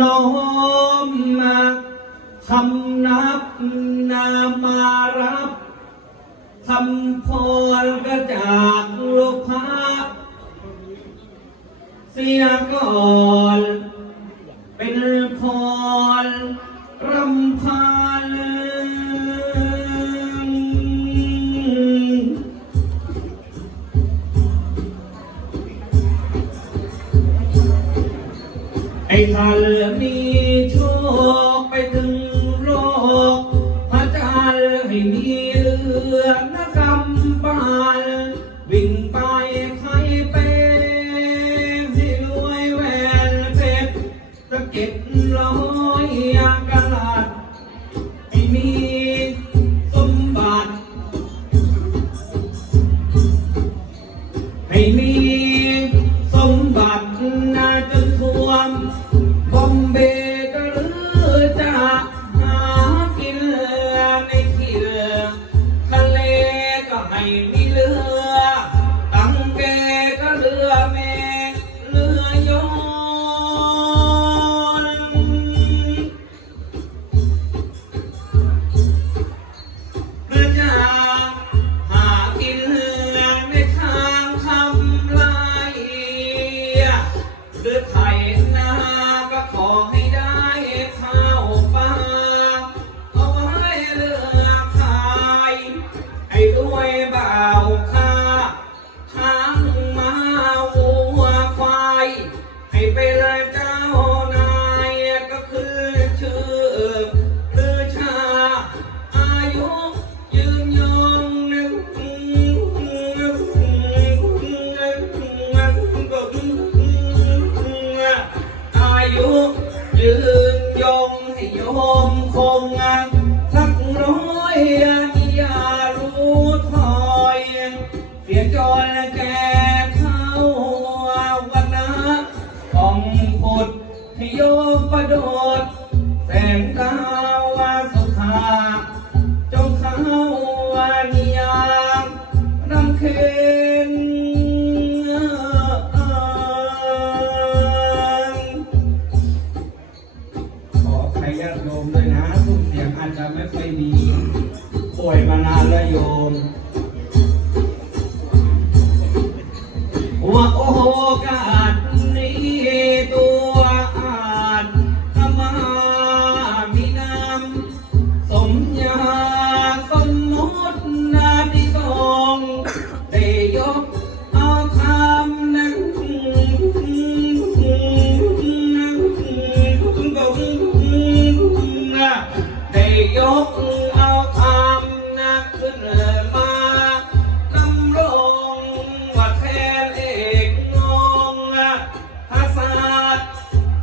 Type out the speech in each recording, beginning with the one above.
น้อมมาคำนับนามารับคำพรก็จากลูกพระเสียก่อน ท่านมีโชคไปถึงโลกพระจันทร์ให้มีเรือนักำบานวิ่งไปใครเป็นที่รวยแหวนเพชรตะเก็บร้อยกะลัด เป็นเจ้านายก็คือชื่อคือชา อายุยืนยงหนึ่งอายุยืนยงให้โยมคงสั จงเข้าวานิยามรำเค็ญขอใครญาติโยมด้วยนะทุกเสียงอาจจะไม่ค่อยดีป่วยมานานแล้วโยม ยกเอาคำนั้นขึ้นมาดำรงว่าแทนเอกงงภาษา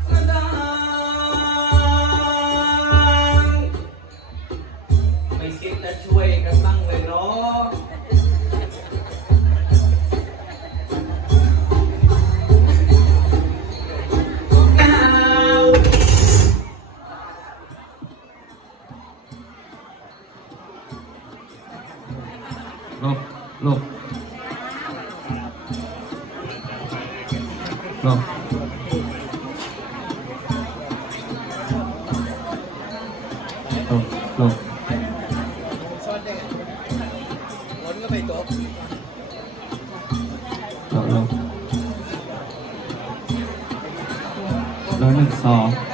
สดางไม่คิดจะช่วยกันบ้างเลยเนาะ ลบลบลบลบลบซ้อนได้ไงฝนก็ไม่ตกหลบหลบแล้วหนึ่งสอง